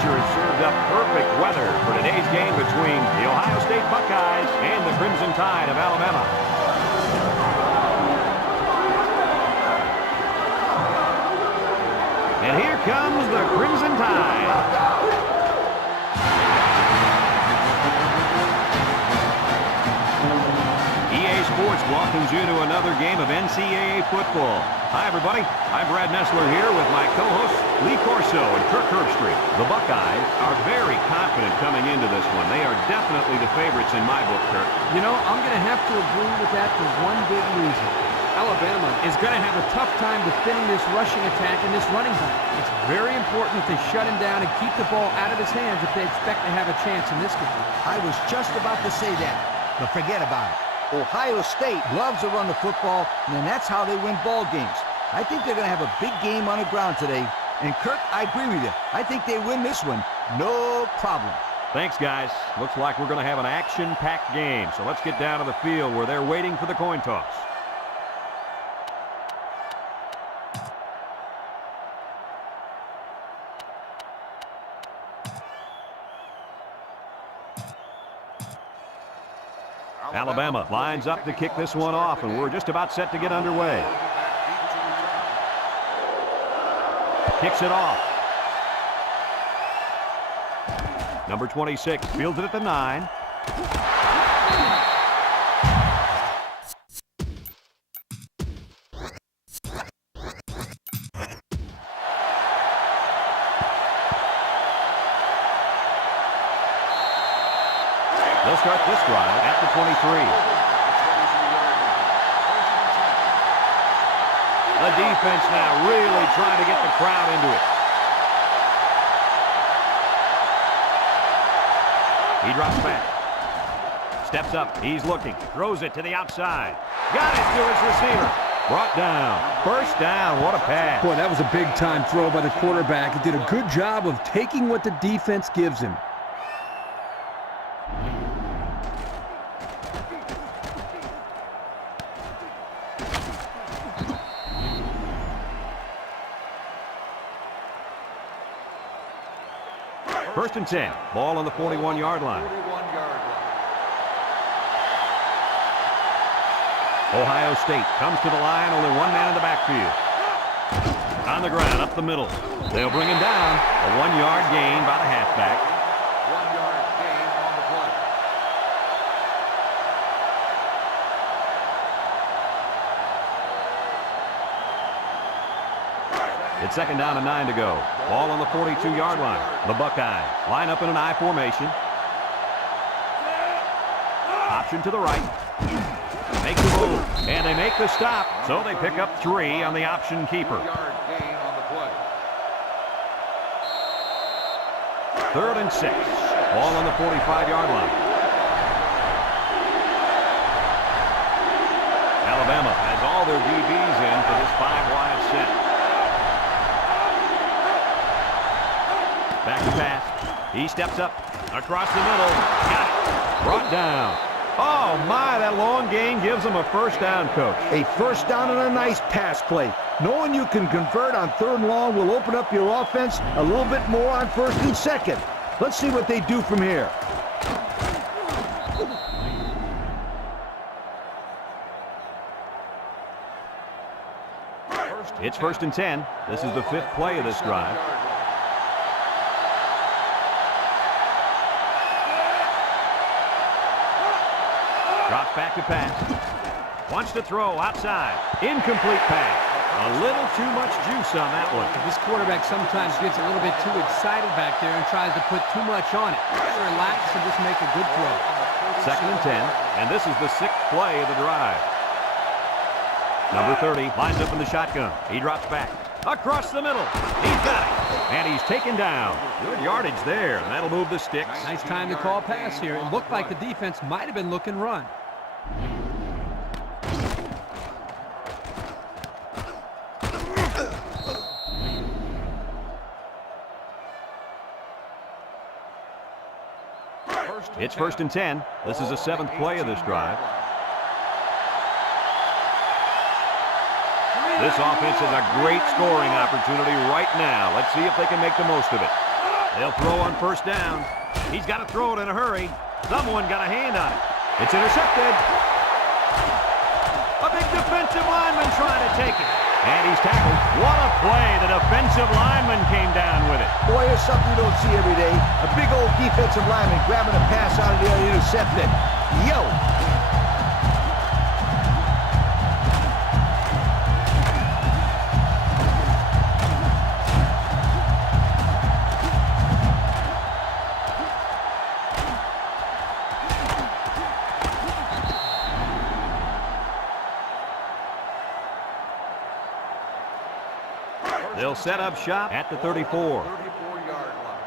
nature has served up perfect weather for today's game between the Ohio State Buckeyes and the Crimson Tide of Alabama. And here comes the Crimson Tide. Sports welcomes you to another game of NCAA football. Hi, everybody. I'm Brad Nessler here with my co-hosts Lee Corso and Kirk Herbstreit. The Buckeyes are very confident coming into this one. They are definitely the favorites in my book, Kirk. You know, I'm going to have to agree with that for one big reason. Alabama is going to have a tough time defending this rushing attack and this running back. It's very important that they shut him down and keep the ball out of his hands if they expect to have a chance in this game. I was just about to say that, but forget about it. Ohio State loves to run the football, and that's how they win ball games. I think they're going to have a big game on the ground today. And, Kirk, I agree with you. I think they win this one. No problem. Thanks, guys. Looks like we're going to have an action-packed game. So let's get down to the field where they're waiting for the coin toss. Alabama lines up to kick this one off, and we're just about set to get underway. Kicks it off. Number 26 fields it at the 9. They'll start this drive at the 23. The defense now really trying to get the crowd into it. He drops back. Steps up. He's looking. Throws it to the outside. Got it to his receiver. Brought down. First down. What a pass. Boy, that was a big-time throw by the quarterback. He did a good job of taking what the defense gives him. First and 10. Ball on the 41-yard line. Ohio State comes to the line. Only one man in the backfield. On the ground, up the middle. They'll bring him down. A 1-yard gain by the halfback. 1-yard gain on the play. It's second down and 9 to go. Ball on the 42-yard line. The Buckeyes line up in an I formation. Option to the right. Make the move. And they make the stop. So they pick up 3 on the option keeper. 3-yard gain on the play. Third and 6. Ball on the 45-yard line. Alabama has all their DBs in for this 5-wide set. Back to pass. He steps up across the middle. Got it. Brought down. Oh, my, that long gain gives them a first down, Coach. A first down and a nice pass play. Knowing you can convert on 3rd and long will open up your offense a little bit more on 1st and 2nd. Let's see what they do from here. It's 1st and 10. This is the 5th play of this drive. Drops back to pass. Wants to throw outside. Incomplete pass. A little too much juice on that one. This quarterback sometimes gets a little bit too excited back there and tries to put too much on it. Better relax and just make a good throw. Second and 10, and this is the 6th play of the drive. Number 30 lines up in the shotgun. He drops back. Across the middle. He's got it. And he's taken down. Good yardage there. And that'll move the sticks. Nice time to call pass here. It looked like the defense might have been looking run. It's 1st and 10. This is the 7th play of this drive. This offense has a great scoring opportunity right now. Let's see if they can make the most of it. They'll throw on first down. He's got to throw it in a hurry. Someone got a hand on it. It's intercepted. A big defensive lineman trying to take it. And he's tackled. What a play. The defensive lineman came down with it. Boy, it's something you don't see every day. A big old defensive lineman grabbing a pass out of the air, intercepted. Yo! They'll set up shop at the 34. 34-yard line.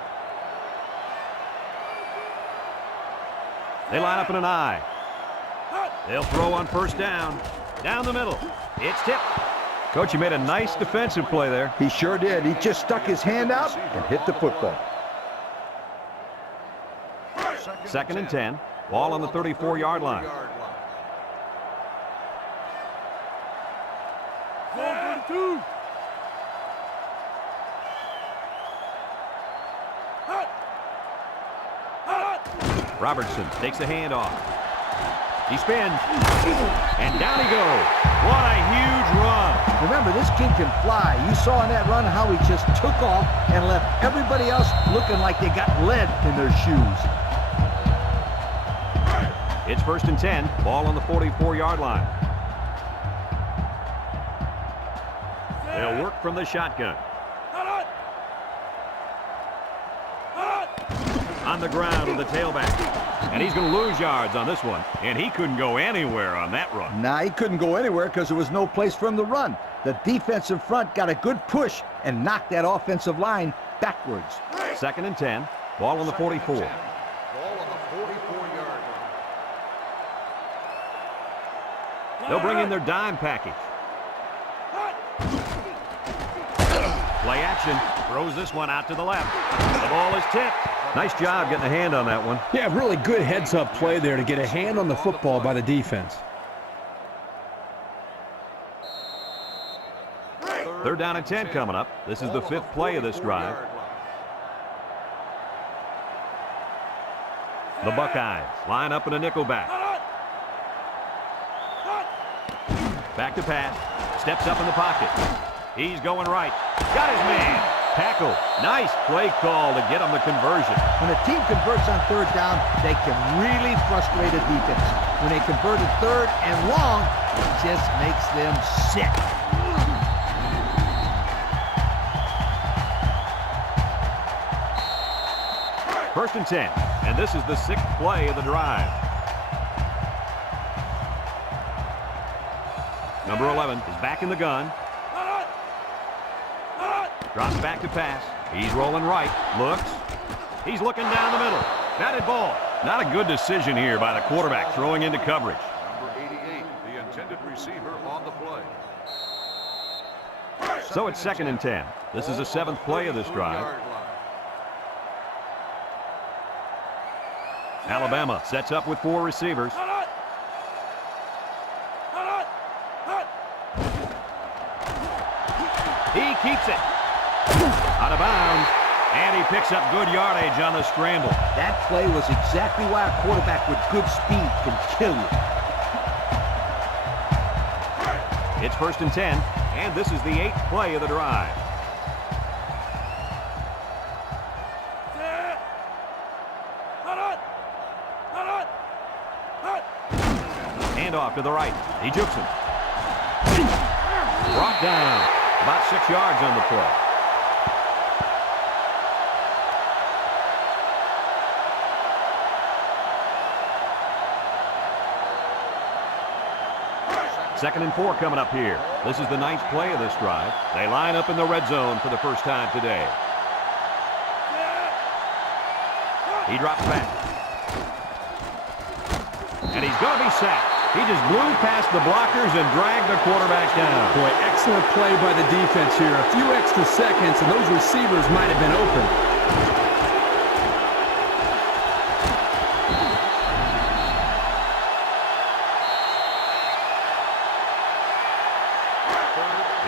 They line up in an I. They'll throw on first down. Down the middle. It's tipped. Coach, you made a nice defensive play there. He sure did. He just stuck his hand out and hit the football. Second and 10. Ball on the 34-yard line. Robertson takes a handoff. He spins. And down he goes. What a huge run. Remember, this kid can fly. You saw in that run how he just took off and left everybody else looking like they got lead in their shoes. It's first and 10. Ball on the 44-yard line. They'll work from the shotgun. On the ground with the tailback. And he's going to lose yards on this one. And he couldn't go anywhere on that run. Nah, he couldn't go anywhere because there was no place for him to run. The defensive front got a good push and knocked that offensive line backwards. Second and 10. Ball on the 44. Ball on the 44-yard line. They'll bring in their dime package. Play action. Throws this one out to the left. The ball is tipped. Nice job getting a hand on that one. Yeah, really good heads-up play there to get a hand on the football by the defense. Third down and 10 coming up. This is the fifth play of this drive. The Buckeyes line up in a nickel back. Back to pass. Steps up in the pocket. He's going right. Got his man. Tackle. Nice play call to get him the conversion. When a team converts on third down, they can really frustrate a defense. When they converted third and long, it just makes them sick. First and 10. And this is the sixth play of the drive. Number 11 is back in the gun. Drops back to pass. He's rolling right. Looks. He's looking down the middle. Batted ball. Not a good decision here by the quarterback throwing into coverage. Number 88, the intended receiver on the play. So it's second and 10. This is the seventh play of this drive. Alabama sets up with four receivers. He keeps it. Out of bounds. And he picks up good yardage on the scramble. That play was exactly why a quarterback with good speed can kill you. It's first and 10, and this is the eighth play of the drive. Hand off to the right. He jukes him. Brought down. About 6 yards on the play. Second and 4 coming up here. This is the ninth play of this drive. They line up in the red zone for the first time today. He drops back. And he's going to be sacked. He just blew past the blockers and dragged the quarterback down. Boy, excellent play by the defense here. A few extra seconds, and those receivers might have been open.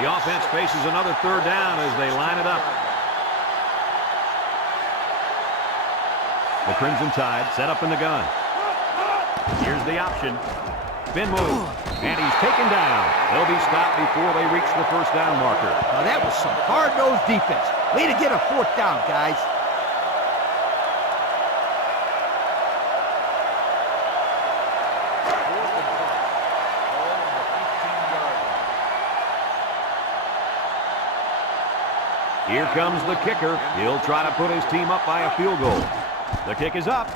The offense faces another third down as they line it up. The Crimson Tide set up in the gun. Here's the option. Spin move. And he's taken down. They'll be stopped before they reach the first down marker. Now that was some hard-nosed defense. Way to get a fourth down, guys. Here comes the kicker. He'll try to put his team up by a field goal. The kick is up.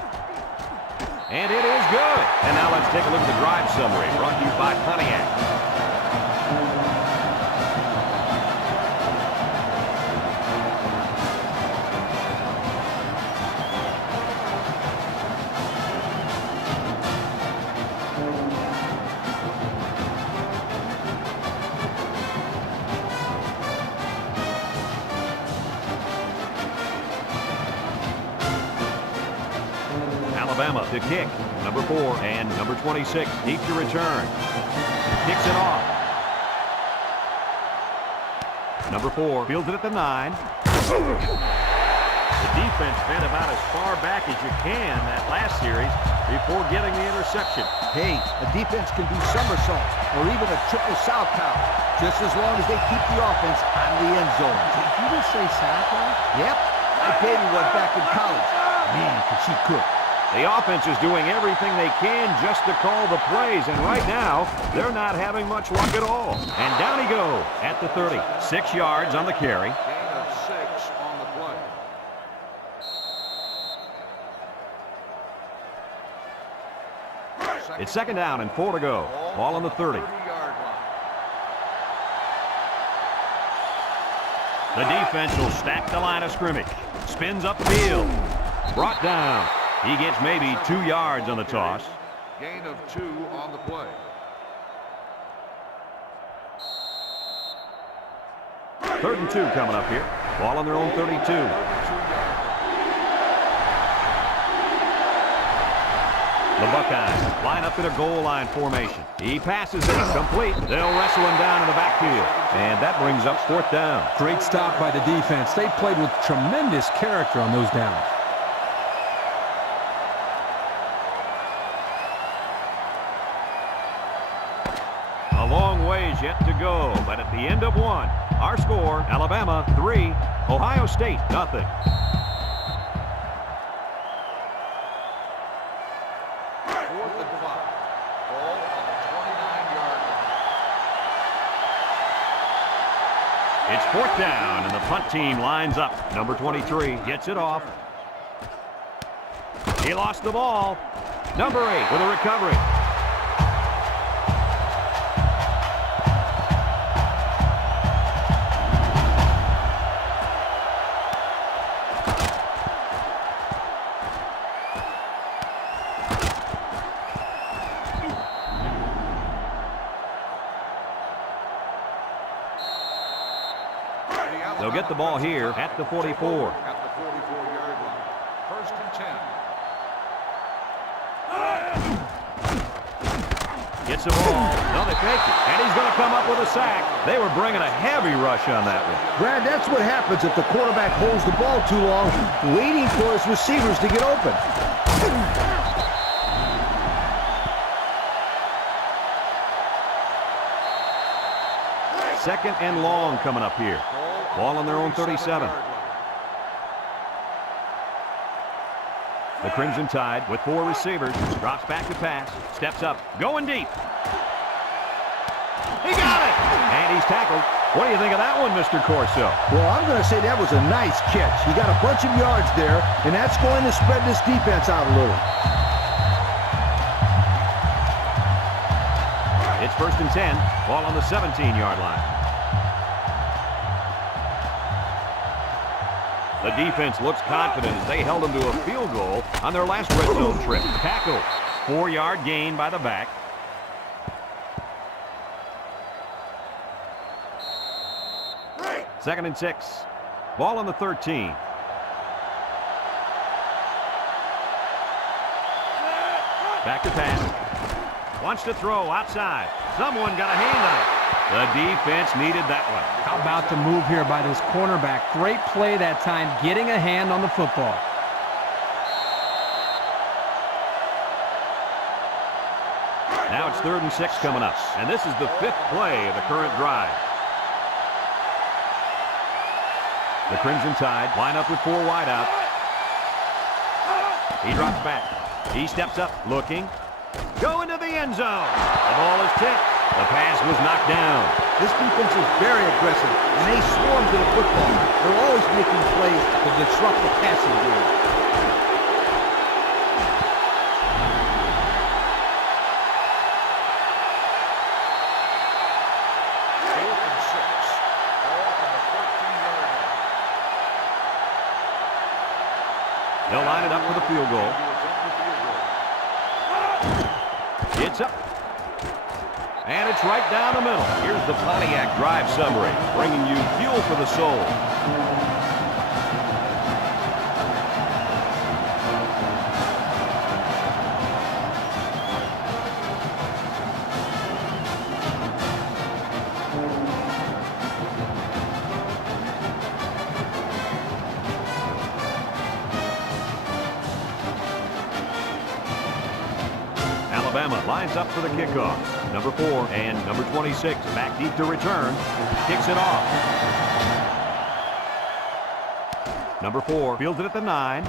And it is good. And now let's take a look at the drive summary brought to you by Pontiac. Alabama to kick. Number 4 and number 26 deep to return. Kicks it off. Number 4 fields it at the 9. The defense been about as far back as you can that last series before getting the interception. Hey, a defense can do somersaults or even a triple salchow, just as long as they keep the offense out of the end zone. Did you just say salchow? Yep, I baby one back in college. Man, could she cook. The offense is doing everything they can just to call the plays, and right now, they're not having much luck at all. And down he goes at the 30. 6 yards on the carry. Gain of 6 on the play. It's 2nd down and 4 to go. Ball on the 30. 30-yard line. The defense will stack the line of scrimmage. Spins upfield. Brought down. He gets maybe 2 yards on the toss. Gain of 2 on the play. Third and 2 coming up here. Ball on their own 32. The Buckeyes line up in a goal line formation. He passes it complete. They'll wrestle him down in the backfield. And that brings up 4th down. Great stop by the defense. They played with tremendous character on those downs. A long ways yet to go, but at the end of 1, our score, Alabama 3, Ohio State 0. It's 4th down, and the punt team lines up. Number 23 gets it off. He lost the ball. Number 8 with a recovery. They'll get the ball here at the 44. At the 44-yard line. 1st and 10. Gets the ball. No, they fake it. And he's going to come up with a sack. They were bringing a heavy rush on that one. Brad, that's what happens if the quarterback holds the ball too long, waiting for his receivers to get open. 2nd and long coming up here. Ball on their own 37. The Crimson Tide with 4 receivers. Drops back to pass. Steps up. Going deep. He got it! And he's tackled. What do you think of that one, Mr. Corso? Well, I'm going to say that was a nice catch. He got a bunch of yards there, and that's going to spread this defense out a little. It's 1st and 10. Ball on the 17-yard line. The defense looks confident as they held them to a field goal on their last red zone trip. Tackle. 4-yard gain by the back. Second and 6. Ball on the 13. Back to pass. Wants to throw outside. Someone got a hand on it. The defense needed that one. How about the move here by this cornerback? Great play that time, getting a hand on the football. Now it's 3rd and 6 coming up. And this is the 5th play of the current drive. The Crimson Tide line up with 4 wideouts. He drops back. He steps up, looking. Go into the end zone. The ball is tipped. The pass was knocked down. This defense is very aggressive, and they swarm to the football. They're always making plays to disrupt the passing game. They'll line it up for the field goal. It's up. And it's right down the middle. Here's the Pontiac drive summary, bringing you fuel for the soul. Alabama lines up for the kickoff. Number 4 and number 26 back deep to return. Kicks it off. Number 4 fields it at the 9.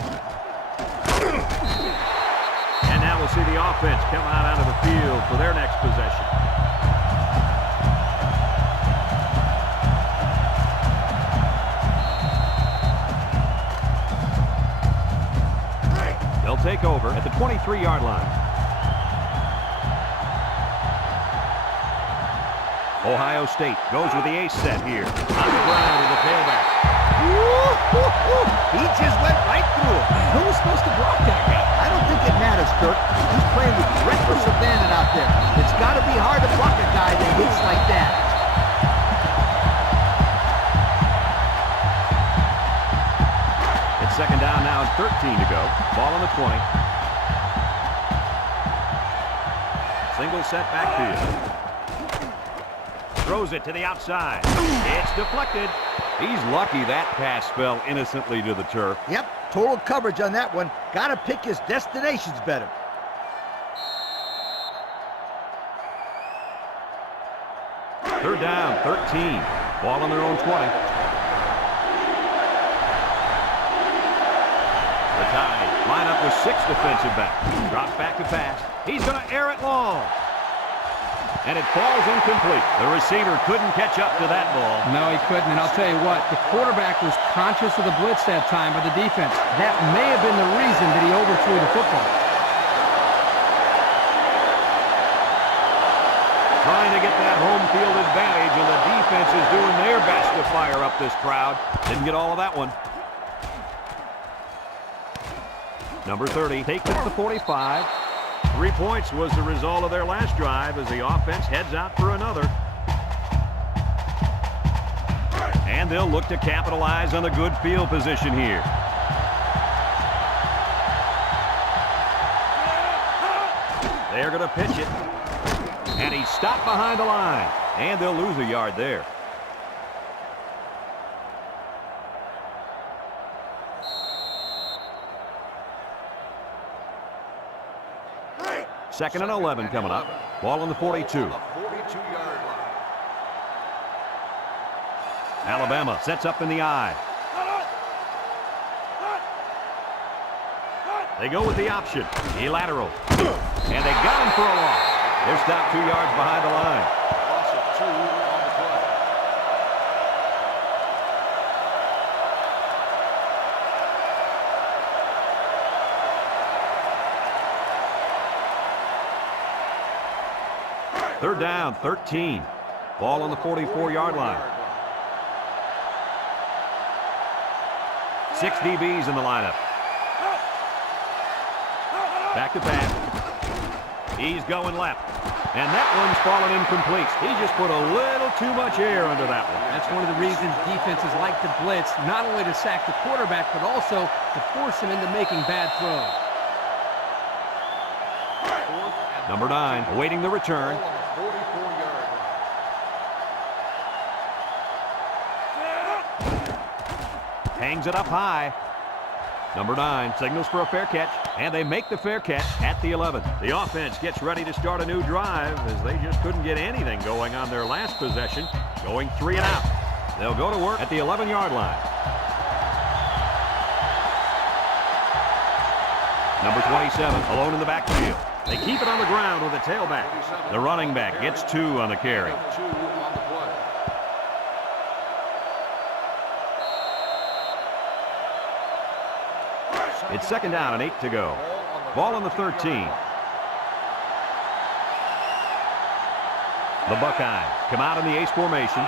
And now we'll see the offense come out onto the field for their next possession. They'll take over at the 23-yard line. Ohio State goes with the ace set here. On the ground with the tailback. He just went right through him. Who was supposed to block that guy? I don't think it matters, Kirk. He's playing with reckless abandon out there. It's got to be hard to block a guy that hits like that. It's 2nd down now and 13 to go. Ball on the 20. Single set backfield. Throws it to the outside. It's deflected. He's lucky that pass fell innocently to the turf. Yep, total coverage on that one. Got to pick his destinations better. Third down, 13. Ball on their own 20. The Tide line up with 6 defensive backs. Drops back to pass. He's going to air it long. And it falls incomplete. The receiver couldn't catch up to that ball. No, he couldn't. And I'll tell you what, the quarterback was conscious of the blitz that time by the defense. That may have been the reason that he overthrew the football. Trying to get that home field advantage, and the defense is doing their best to fire up this crowd. Didn't get all of that one. Number 30 takes it to the 45. 3 points was the result of their last drive as the offense heads out for another. And they'll look to capitalize on the good field position here. They're going to pitch it. And he's stopped behind the line. And they'll lose a yard there. Second and 11 coming up. Ball on the 42. Alabama sets up in the I. They go with the option. He lateral. And they got him for a loss. They're stopped 2 yards behind the line. Loss of 2 on the play. Third down, 13. Ball on the 44-yard line. 6 DBs in the lineup. Back to pass. He's going left. And that one's fallen incomplete. He just put a little too much air under that one. That's one of the reasons defenses like to blitz, not only to sack the quarterback, but also to force him into making bad throws. Number 9, awaiting the return. Hangs it up high. Number 9 signals for a fair catch. And they make the fair catch at the 11. The offense gets ready to start a new drive as they just couldn't get anything going on their last possession, going 3 and out. They'll go to work at the 11-yard line. Number 27, alone in the backfield. They keep it on the ground with a tailback. The running back gets 2 on the carry. It's 2nd down and 8 to go. Ball on the 13. The Buckeyes come out in the ace formation.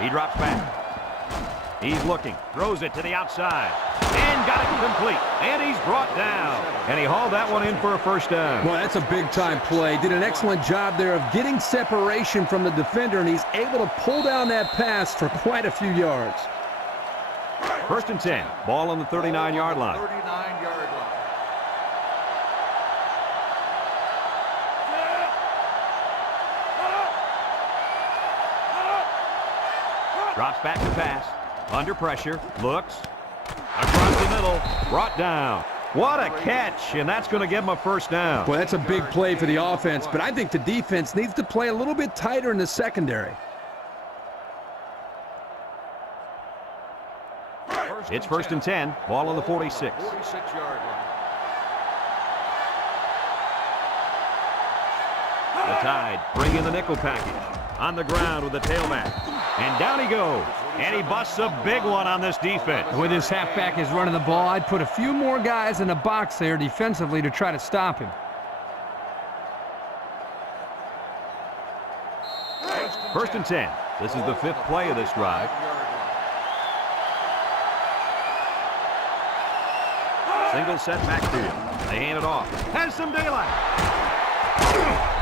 He drops back. He's looking, throws it to the outside, and got it complete. And he's brought down. And he hauled that one in for a first down. Well, that's a big-time play. Did an excellent job there of getting separation from the defender, and he's able to pull down that pass for quite a few yards. 1st and 10. Ball on the 39-yard line. 39-yard line. Drops back to pass. Under pressure. Looks. Across the middle. Brought down. What a catch, and that's going to give him a first down. Well, that's a big play for the offense, but I think the defense needs to play a little bit tighter in the secondary. It's 1st and 10. Ball on the 46. 46-yard line. The Tide bring in the nickel package. On the ground with the tailback. And down he goes. And he busts a big one on this defense. With his halfback is running the ball, I'd put a few more guys in the box there defensively to try to stop him. 1st and 10. This is the 5th play of this drive. Single set backfield. They hand it off. Has some daylight.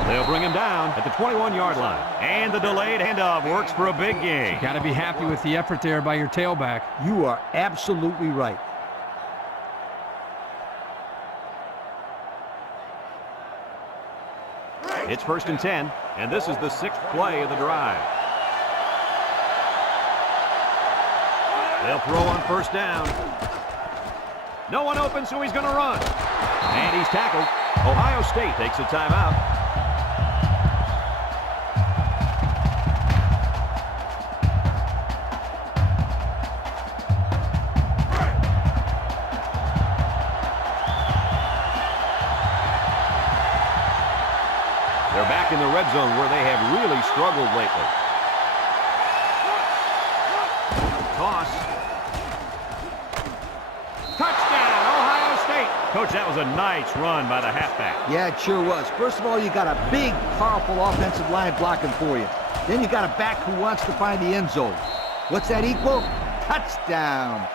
They'll bring him down at the 21-yard line. And the delayed handoff works for a big gain. Got to be happy with the effort there by your tailback. You are absolutely right. It's 1st and 10, and this is the 6th play of the drive. They'll throw on 1st down. No one open, so he's going to run. And he's tackled. Ohio State takes a timeout. They're back in the red zone where they have really struggled lately. Toss. Touchdown, Ohio State. Coach, that was a nice run by the halfback. Yeah, it sure was. First of all, you got a big, powerful offensive line blocking for you. Then you got a back who wants to find the end zone. What's that equal? Touchdown.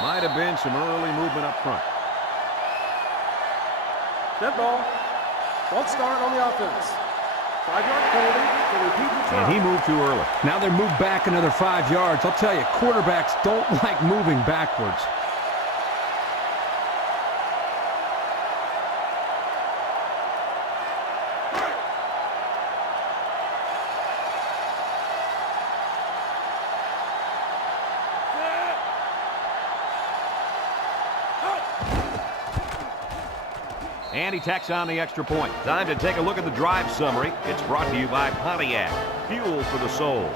Might have been some early movement up front. Dead ball. Don't start on the offense. 5-yard penalty to repeat the try. And he moved too early. Now they're moved back another 5 yards. I'll tell you, quarterbacks don't like moving backwards. And he tacks on the extra point. Time to take a look at the drive summary. It's brought to you by Pontiac. Fuel for the soul.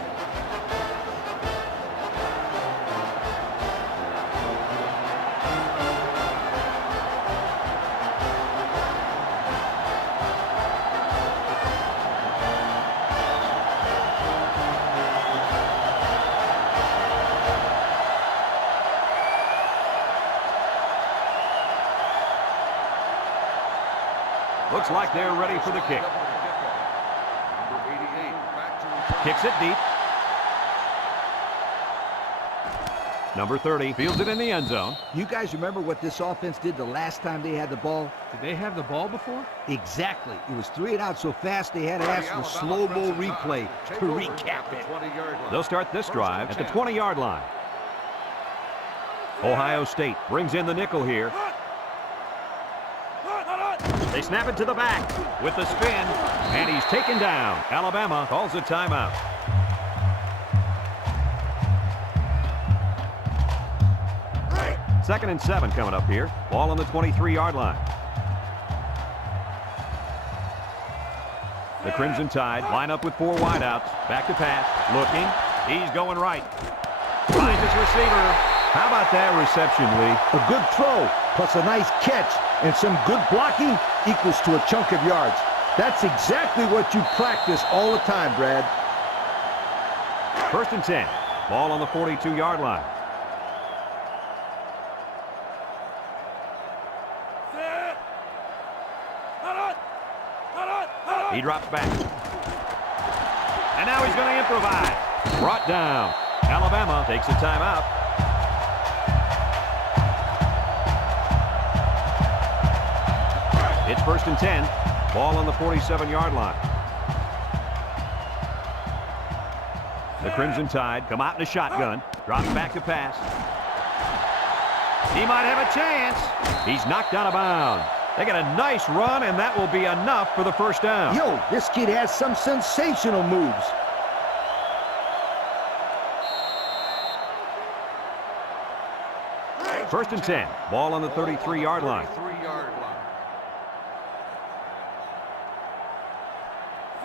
Looks like they're ready for the kick. Kicks it deep. Number 30 fields it in the end zone. You guys remember what this offense did the last time they had the ball? Did they have the ball before? Exactly. It was 3 and out so fast they had to ask for slow-mo replay to recap it. They'll start this drive at the 20-yard line. Ohio State brings in the nickel here. They snap it to the back with the spin, and he's taken down. Alabama calls a timeout. Second and 7 coming up here. Ball on the 23-yard line. The Crimson Tide line up with 4 wideouts. Back to pass. Looking. He's going right. Finds his receiver. How about that reception, Lee? A good throw, plus a nice catch, and some good blocking equals to a chunk of yards. That's exactly what you practice all the time, Brad. First and 10. Ball on the 42-yard line. He drops back. And now he's going to improvise. Brought down. Alabama takes a timeout. It's first and 10. Ball on the 47-yard line. The Crimson Tide come out in a shotgun. Drops back to pass. He might have a chance. He's knocked out of bounds. They got a nice run, and that will be enough for the first down. Yo, this kid has some sensational moves. First and 10. Ball on the 33-yard line.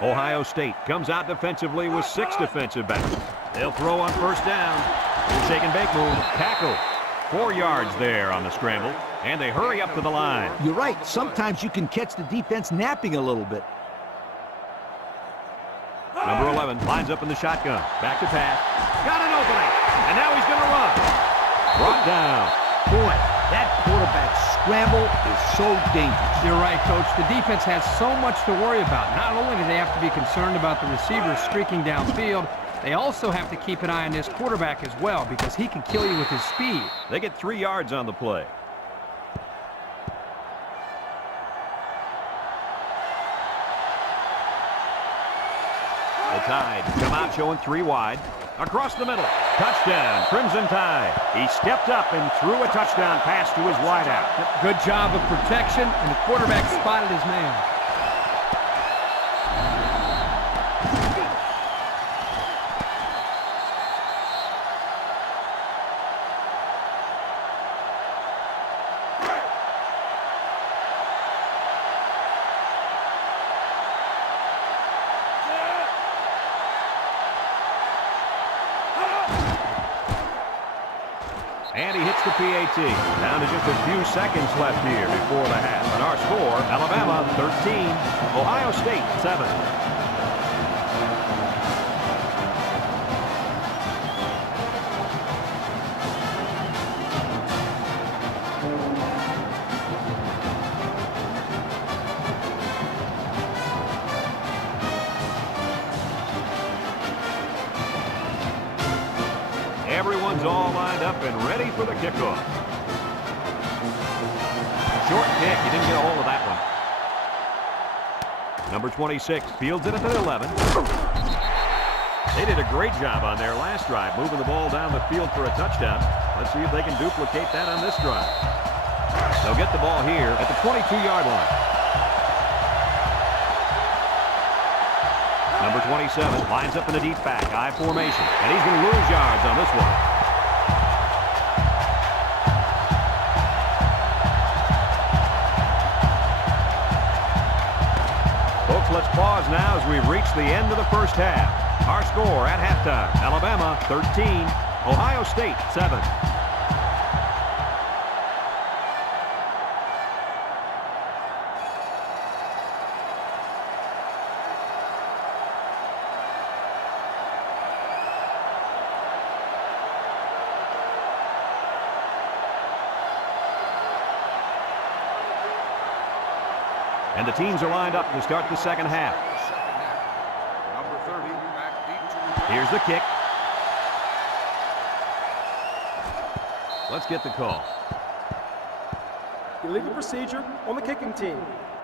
Ohio State comes out defensively with 6 defensive backs. They'll throw on first down. The shake and bake move. Tackle. 4 yards there on the scramble. And they hurry up to the line. You're right. Sometimes you can catch the defense napping a little bit. Number 11 lines up in the shotgun. Back to pass. Got an opening. And now he's going to run. Brought down. Boy, that quarterback scramble is so dangerous. You're right, Coach. The defense has so much to worry about. Not only do they have to be concerned about the receiver streaking downfield, they also have to keep an eye on this quarterback as well because he can kill you with his speed. They get 3 yards on the play. The Tide come out showing 3 wide. Across the middle. Touchdown, Crimson Tide. He stepped up and threw a touchdown pass to his wideout. Good job of protection, and the quarterback spotted his man. And he hits the PAT. Down to just a few seconds left here before the half. And our score, Alabama 13, Ohio State 7. Everyone's all lined up and ready for the kickoff. Short kick. You didn't get a hold of that one. Number 26 fields it at the 11. They did a great job on their last drive, moving the ball down the field for a touchdown. Let's see if they can duplicate that on this drive. They'll get the ball here at the 22-yard line. Number 27 lines up in the deep back, I formation, and he's going to lose yards on this one. Folks, let's pause now as we've reached the end of the first half. Our score at halftime, Alabama 13, Ohio State 7. And the teams are lined up to start the second half. Number 30, back deep to Here's the kick. Let's get the call. Illegal procedure on the kicking team.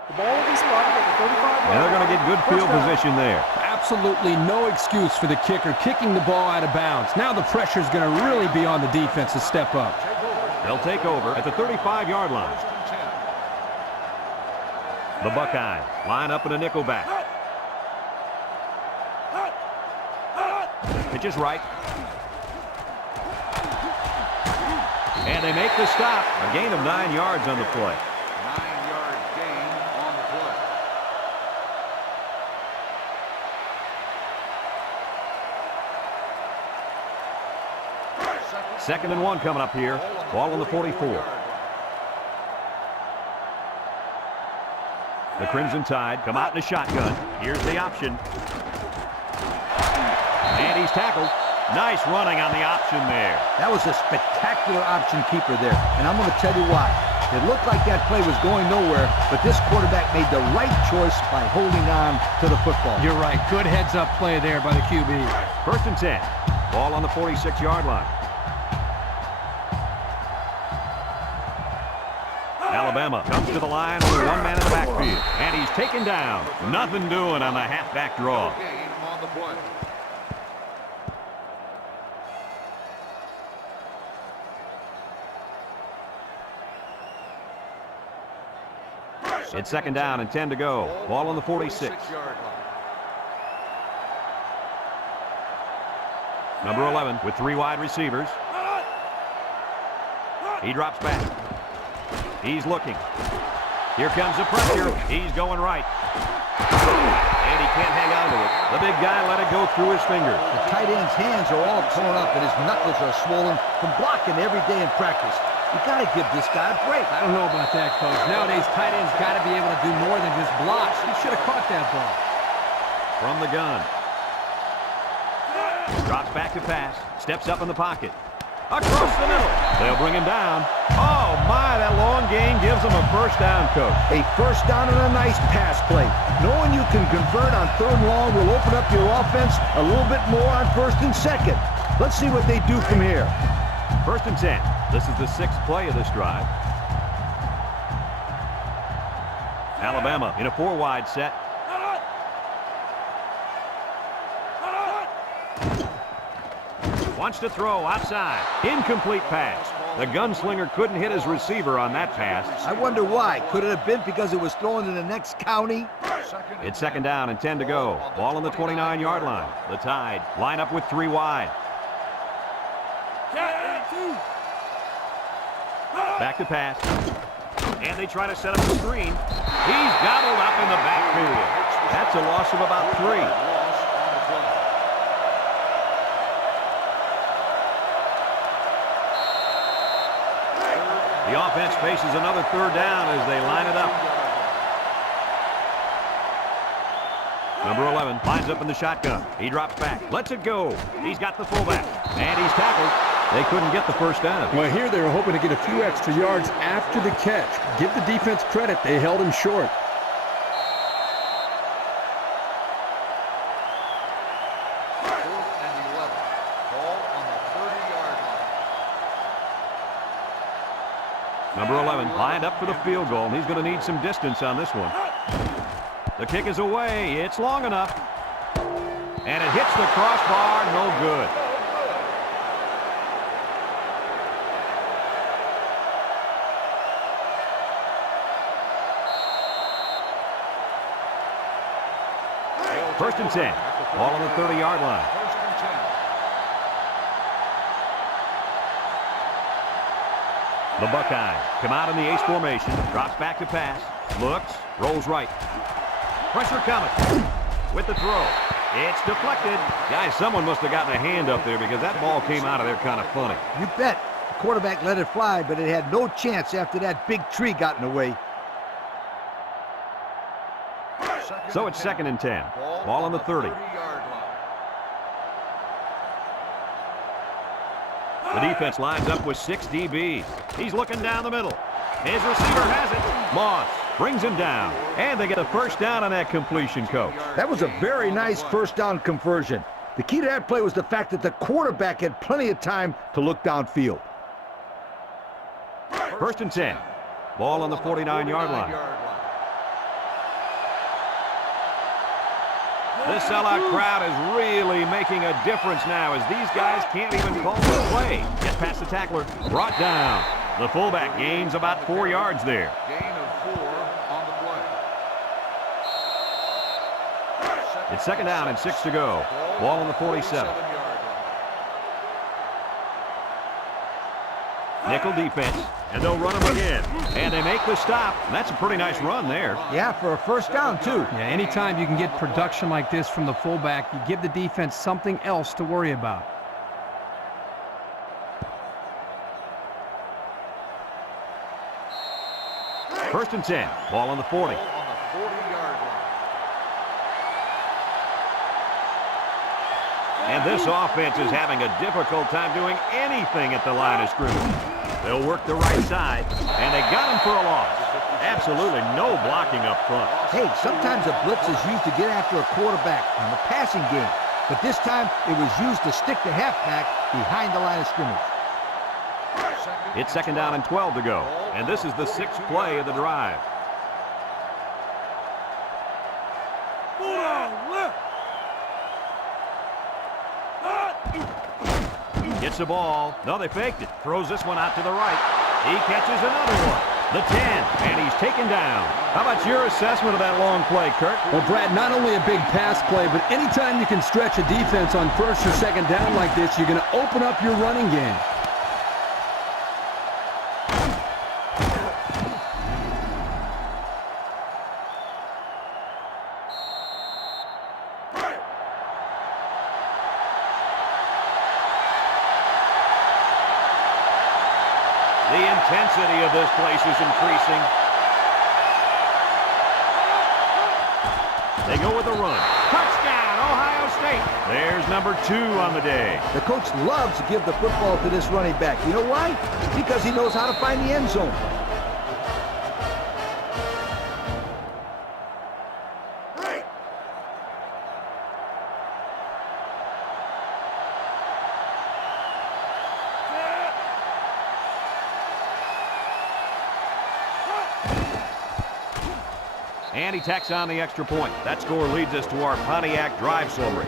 The ball will be spotted at the 35-yard line. And they're going to get good field position there. Absolutely no excuse for the kicker kicking the ball out of bounds. Now the pressure is going to really be on the defense to step up. They'll take over at the 35-yard line. The Buckeyes line up in a nickel back. Pitch is right. And they make the stop. A gain of 9 yards on the play. 9-yard gain on the play. Second and 1 coming up here. Ball on the 44. The Crimson Tide come out in a shotgun. Here's the option. And he's tackled. Nice running on the option there. That was a spectacular option keeper there, and I'm going to tell you why. It looked like that play was going nowhere, but this quarterback made the right choice by holding on to the football. You're right. Good heads-up play there by the QB. First and 10. Ball on the 46-yard line. Alabama comes to the line with one man in the backfield. And he's taken down. Nothing doing on the halfback draw. Gain on the play. It's second down and 10 to go. Ball on the 46. Number 11 with 3 wide receivers. He drops back. He's looking. Here comes the pressure. He's going right. And he can't hang on to it. The big guy let it go through his fingers. The tight end's hands are all torn up, and his knuckles are swollen from blocking every day in practice. You got to give this guy a break. I don't know about that, Coach. Nowadays, tight ends got to be able to do more than just block. He should have caught that ball. From the gun. Drops back to pass. Steps up in the pocket. Across the middle. They'll bring him down. Oh, my, that long gain gives them a first down, Coach. A first down and a nice pass play. Knowing you can convert on 3rd and long will open up your offense a little bit more on 1st and 2nd. Let's see what they do from here. First and 10. This is the 6th play of this drive. Alabama in a 4-wide set. Wants to throw outside. Incomplete pass. The gunslinger couldn't hit his receiver on that pass. I wonder why. Could it have been because it was thrown in the next county? It's second down and 10 to go. Ball on the 29-yard line. The Tide line up with 3 wide. Back to pass. And they try to set up the screen. He's gobbled up in the backfield. That's a loss of about 3. The offense faces another 3rd down as they line it up. Number 11 lines up in the shotgun. He drops back. Lets it go. He's got the fullback. And he's tackled. They couldn't get the first down. Well, here they were hoping to get a few extra yards after the catch. Give the defense credit. They held him short. Number 11 lined up for the field goal, and he's going to need some distance on this one. The kick is away. It's long enough. And it hits the crossbar. No good. First and 10. Ball on the 30-yard line. The Buckeyes come out in the ace formation. Drops back to pass. Looks. Rolls right. Pressure coming. With the throw. It's deflected. Guys, someone must have gotten a hand up there because that ball came out of there kind of funny. You bet. The quarterback let it fly, but it had no chance after that big tree got in the way. So it's second and 10. Ball on the 30. The defense lines up with 6 DBs. He's looking down the middle. His receiver has it. Moss brings him down. And they get a first down on that completion, Coach. That was a very nice first down conversion. The key to that play was the fact that the quarterback had plenty of time to look downfield. First and 10. Ball on the 49-yard line. This sellout crowd is really making a difference now as these guys can't even call the play. Gets past the tackler. Brought down. The fullback gains about 4 yards there. Gain of 4 on the play. It's second down and 6 to go. Ball on the 47. Nickel defense, and they'll run them again. And they make the stop. That's a pretty nice run there. Yeah, for a first down, too. Yeah, anytime you can get production like this from the fullback, you give the defense something else to worry about. First and 10. Ball on the 40. And this offense is having a difficult time doing anything at the line of scrimmage. They'll work the right side, and they got him for a loss. Absolutely no blocking up front. Hey, sometimes a blitz is used to get after a quarterback in the passing game, but this time it was used to stick the halfback behind the line of scrimmage. It's second down and 12 to go, and this is the 6th play of the drive. Gets the ball. No, they faked it. Throws this one out to the right. He catches another one. The 10, and he's taken down. How about your assessment of that long play, Kurt? Well, Brad, not only a big pass play, but anytime you can stretch a defense on first or second down like this, you're going to open up your running game. The intensity of this place is increasing. They go with a run. Touchdown, Ohio State. There's number 2 on the day. The coach loves to give the football to this running back. You know why? Because he knows how to find the end zone. And he tacks on the extra point. That score leads us to our Pontiac drive summary.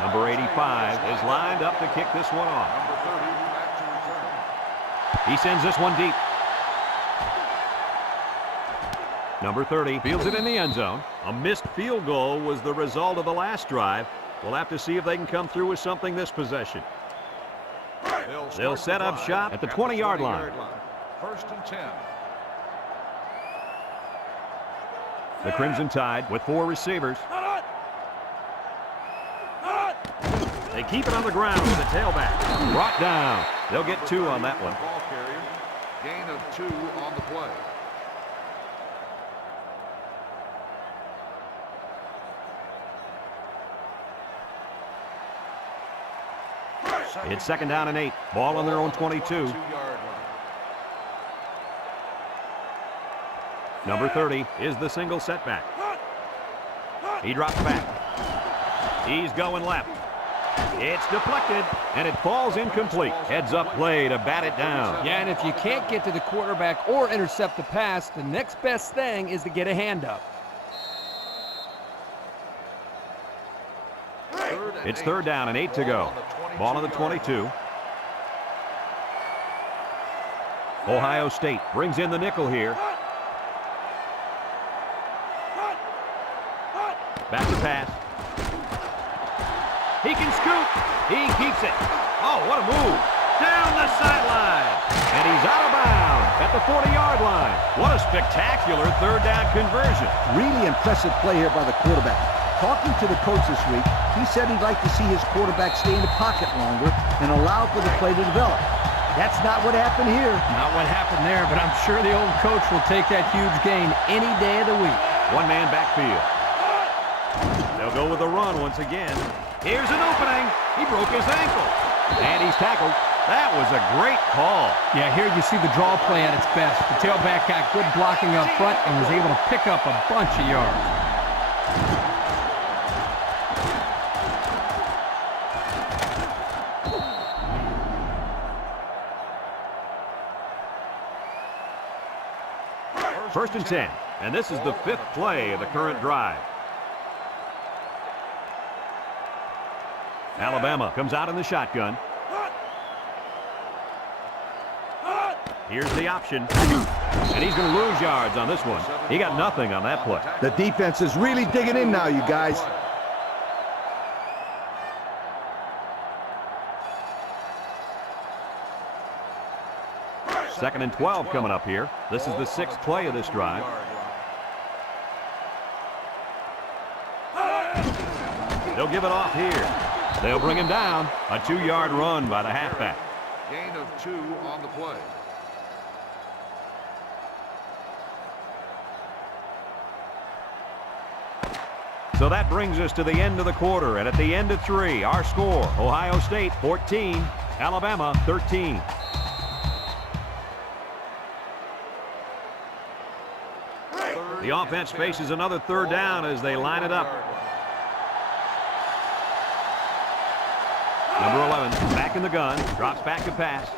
Number 85 is lined up to kick this one off. He sends this one deep. Number 30 fields it in the end zone. A missed field goal was the result of the last drive. We'll have to see if they can come through with something this possession. They'll set up shop at the 20-yard line. First and 10. The Crimson Tide with 4 receivers. They keep it on the ground with the tailback. Brought down. They'll get 2 on that one. Ball carrier. Gain of 2 on the play. It's second down and 8. Ball on their own 22. Number 30 is the single setback. He drops back. He's going left. It's deflected, and it falls incomplete. Heads-up play to bat it down. Yeah, and if you can't get to the quarterback or intercept the pass, the next best thing is to get a hand up. It's third down and 8 to go. Ball on the 22. Ohio State brings in the nickel here. Back to pass. He can scoop. He keeps it. Oh, what a move. Down the sideline. And he's out of bounds at the 40-yard line. What a spectacular third down conversion. Really impressive play here by the quarterback. Talking to the coach this week, he said he'd like to see his quarterback stay in the pocket longer and allow for the play to develop. That's not what happened here. Not what happened there, but I'm sure the old coach will take that huge gain any day of the week. One-man backfield. They'll go with a run once again. Here's an opening. He broke his ankle. And he's tackled. That was a great call. Yeah, here you see the draw play at its best. The tailback got good blocking up front and was able to pick up a bunch of yards. First and 10. And this is the 5th play of the current drive. Alabama comes out in the shotgun. Here's the option. And he's going to lose yards on this one. He got nothing on that play. The defense is really digging in now, you guys. Second and 12 coming up here. This is the 6th play of this drive. They'll give it off here. They'll bring him down. A 2-yard run by the halfback. Gain of 2 on the play. So that brings us to the end of the quarter, and at the end of 3, our score, Ohio State 14, Alabama 13. The offense faces another 3rd down as they line it up. Number 11, back in the gun, drops back to pass.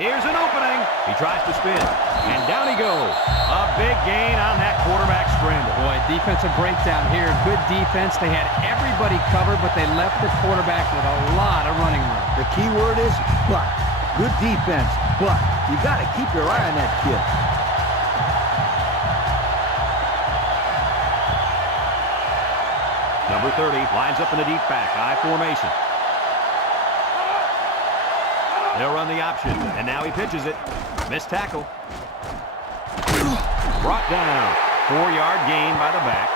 Here's an opening. He tries to spin, and down he goes. A big gain on that quarterback scramble. Boy, defensive breakdown here. Good defense. They had everybody covered, but they left the quarterback with a lot of running room. The key word is but. Good defense, but you got to keep your eye on that kid. Number 30 lines up in a deep back, I formation. They'll run the option, and now he pitches it. Missed tackle. Brought down. 4-yard gain by the back.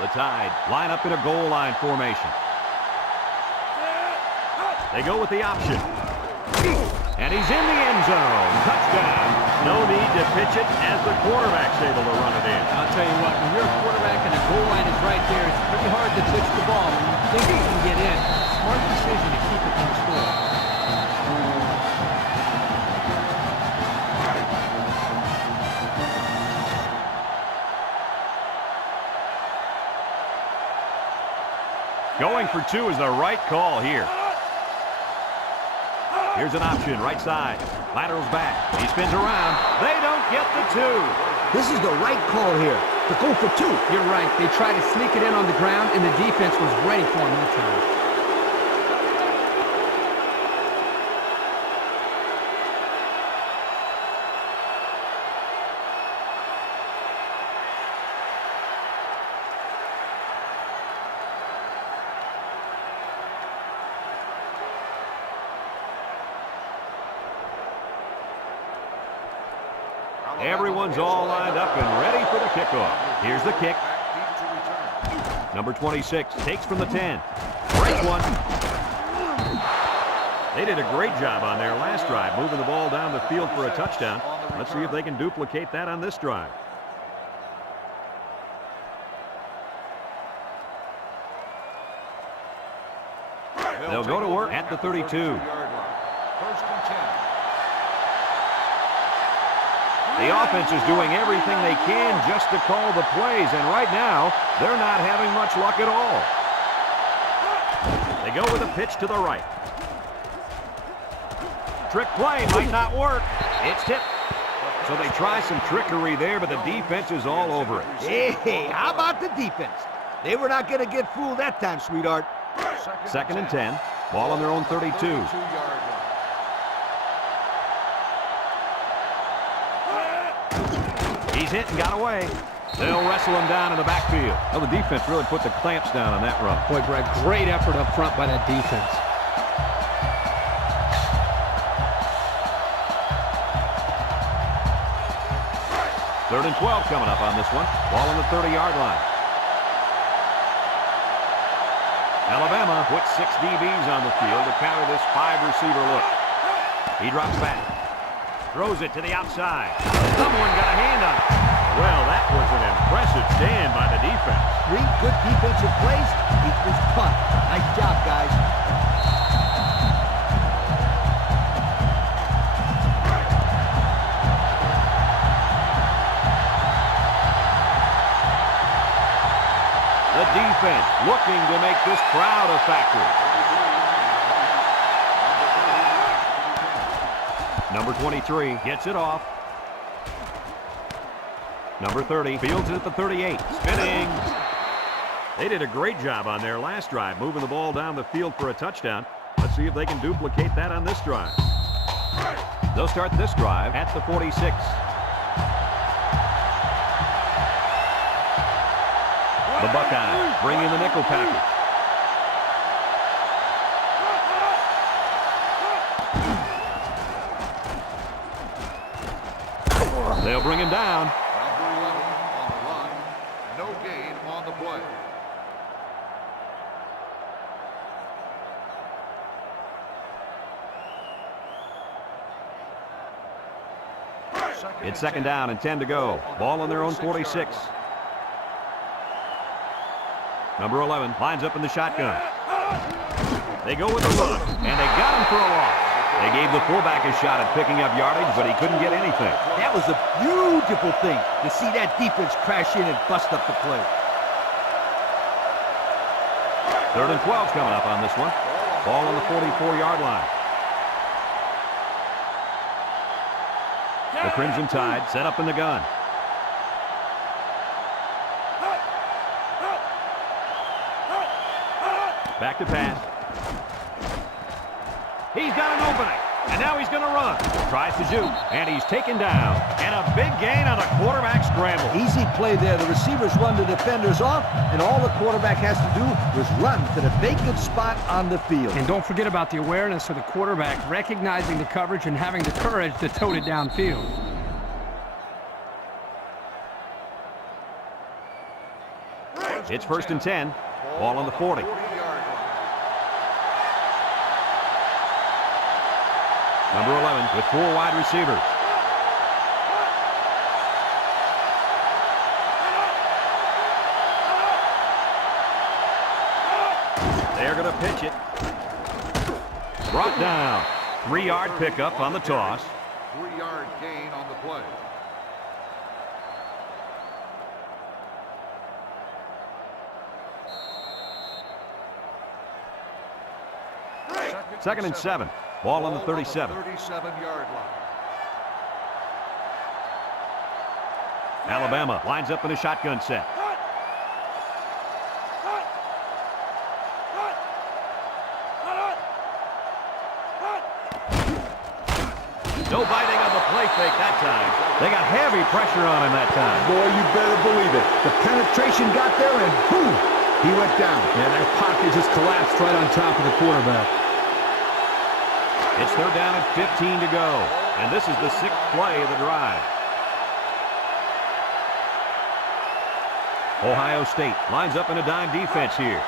The Tide line up in a goal line formation. They go with the option. And he's in the end zone. Touchdown. No need to pitch it as the quarterback's able to run it in. I'll tell you what, when you're a quarterback and the goal line is right there, it's pretty hard to pitch the ball when you think you can get in. Smart decision to keep it in the score. Going for 2 is the right call here. Here's an option, right side. Laterals back. He spins around. They don't get the 2. This is the right call here to go for 2. You're right. They tried to sneak it in on the ground, and the defense was ready for him that time. Everyone's all lined up and ready for the kickoff. Here's the kick. Number 26 takes from the 10. Breaks one. They did a great job on their last drive, moving the ball down the field for a touchdown. Let's see if they can duplicate that on this drive. They'll go to work at the 32. First and 10. The offense is doing everything they can just to call the plays, and right now, they're not having much luck at all. They go with a pitch to the right. Trick play might not work. It's tipped. So they try some trickery there, but the defense is all over it. Hey, how about the defense? They were not going to get fooled that time, sweetheart. Second and 10. Ball on their own 32. He's hit and got away. They'll wrestle him down in the backfield. Well, the defense really put the clamps down on that run. Boy, Brad, great effort up front by that defense. Third and 12 coming up on this one. Ball on the 30-yard line. Alabama puts 6 DBs on the field to counter this 5-receiver look. He drops back. Throws it to the outside. Someone got a hand on it. Well, that was an impressive stand by the defense. 3 good defensive plays equals punt. Nice job, guys. factory. Number 23 gets it off. Number 30 fields it at the 38. Spinning. They did a great job on their last drive, moving the ball down the field for a touchdown. Let's see if they can duplicate that on this drive. They'll start this drive at the 46. The Buckeyes bring in the nickel package. They'll bring him down. Number 11 on the run. No gain on the play. It's second down and 10 to go. Ball on their own 46. Number 11 lines up in the shotgun. They go with the run, and they got him for a loss. They gave the fullback a shot at picking up yardage, but he couldn't get anything. That was a beautiful thing to see that defense crash in and bust up the play. 3rd and 12's coming up on this one. Ball on the 44-yard line. The Crimson Tide set up in the gun. Back to pass. He's got an opening, and now he's going to run. Tries to shoot, and he's taken down. And a big gain on a quarterback scramble. Easy play there. The receivers run the defenders off, and all the quarterback has to do is run to the vacant spot on the field. And don't forget about the awareness of the quarterback, recognizing the coverage and having the courage to tote it downfield. It's 1st and 10. Ball on the 40. Number 11 with 4 wide receivers. They're going to pitch it. Brought down. 3-yard pickup on the toss. 3-yard gain on the play. Second and 7. Ball on the 37. 37-yard line. Alabama lines up in a shotgun set. No biting on the play fake that time. They got heavy pressure on him that time. Boy, you better believe it. The penetration got there, and boom, he went down. Yeah, that pocket just collapsed right on top of the quarterback. It's 3rd down and 15 to go. And this is the 6th play of the drive. Ohio State lines up in a dime defense here.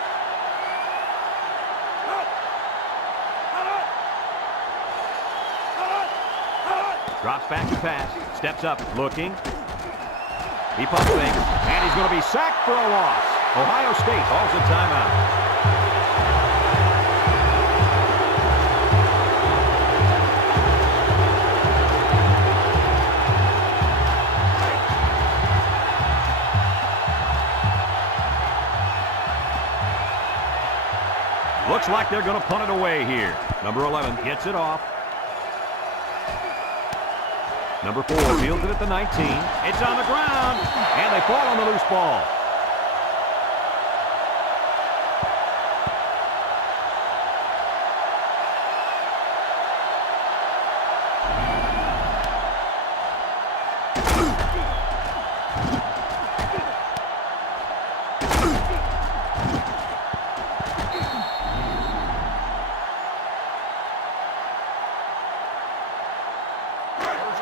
Drops back to pass. Steps up, looking. He pump fakes, and he's going to be sacked for a loss. Ohio State calls a timeout. Looks like they're going to punt it away here. Number 11 gets it off. Number 4 fields it at the 19. It's on the ground, and they fall on the loose ball.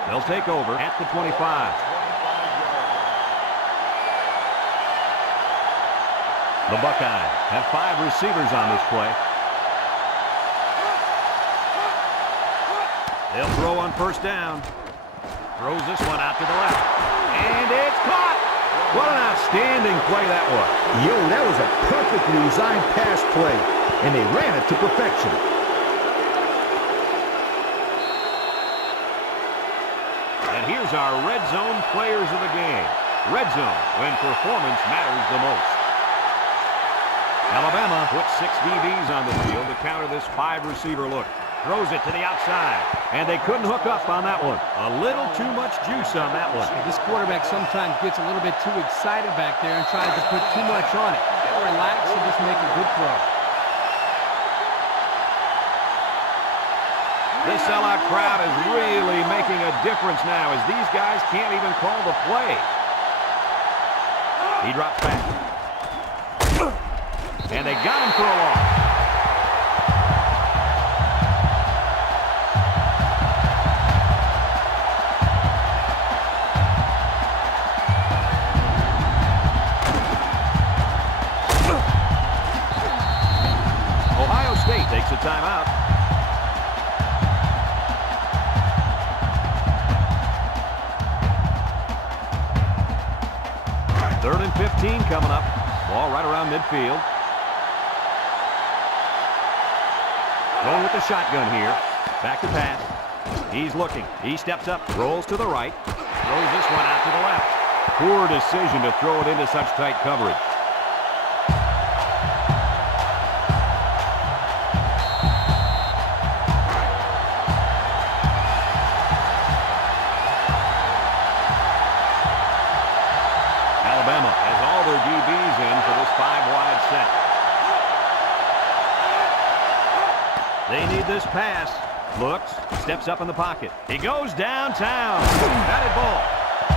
They'll take over at the 25. The Buckeyes have 5 receivers on this play. They'll throw on 1st down. Throws this one out to the left. And it's caught! What an outstanding play that was. Yo, that was a perfectly designed pass play, and they ran it to perfection. And here's our Red Zone players of the game. Red Zone, when performance matters the most. Alabama puts 6 DBs on the field to counter this 5-receiver look. Throws it to the outside, and they couldn't hook up on that one. A little too much juice on that one. This quarterback sometimes gets a little bit too excited back there and tries to put too much on it. Relax and just make a good throw. This sellout crowd is really making a difference now as these guys can't even call the play. He drops back. And they got him for a loss. Ohio State takes a timeout. Third and 15 coming up. Ball right around midfield. Going with the shotgun here. Back to pass. He's looking. He steps up. Rolls to the right. Throws this one out to the left. Poor decision to throw it into such tight coverage. Alabama has all their DBs in for this 5-wide set. They need this pass. Looks, steps up in the pocket. He goes downtown. Batted ball.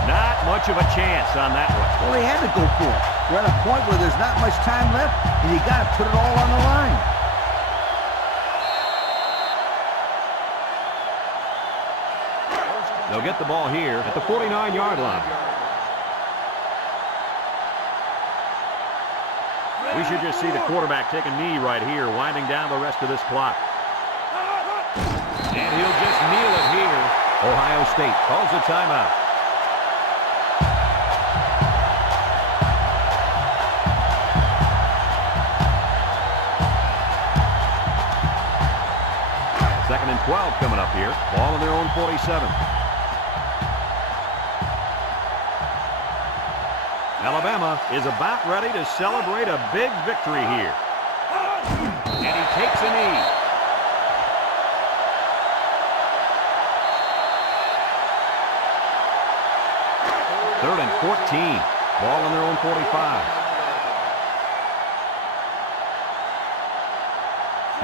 Not much of a chance on that one. Well, they had to go for it. We're at a point where there's not much time left, and you got to put it all on the line. They'll get the ball here at the 49-yard line. We should just see the quarterback take a knee right here, winding down the rest of this clock. And he'll just kneel it here. Ohio State calls a timeout. Second and 12 coming up here. Ball on their own 47. Alabama is about ready to celebrate a big victory here. And he takes a knee. Third and 14. Ball on their own 45.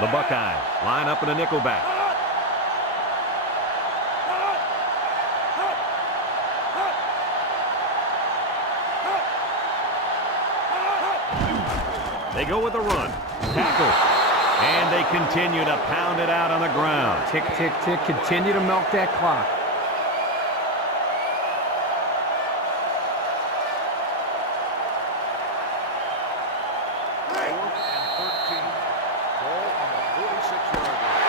The Buckeyes line up in a nickelback. They go with the run. Tackle. And they continue to pound it out on the ground. Tick, tick, tick. Continue to milk that clock. Fourth and 13. Ball on the 46-yard line.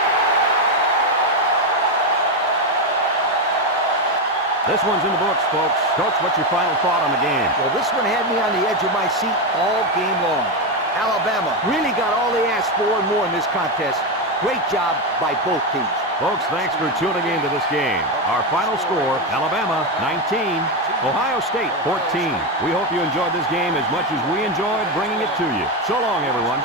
This one's in the books, folks. Coach, what's your final thought on the game? Well, this one had me on the edge of my seat all game long. Alabama really got all they asked for and more in this contest. Great job by both teams. Folks, thanks for tuning in to this game. Our final score, Alabama 19, Ohio State 14. We hope you enjoyed this game as much as we enjoyed bringing it to you. So long, everyone.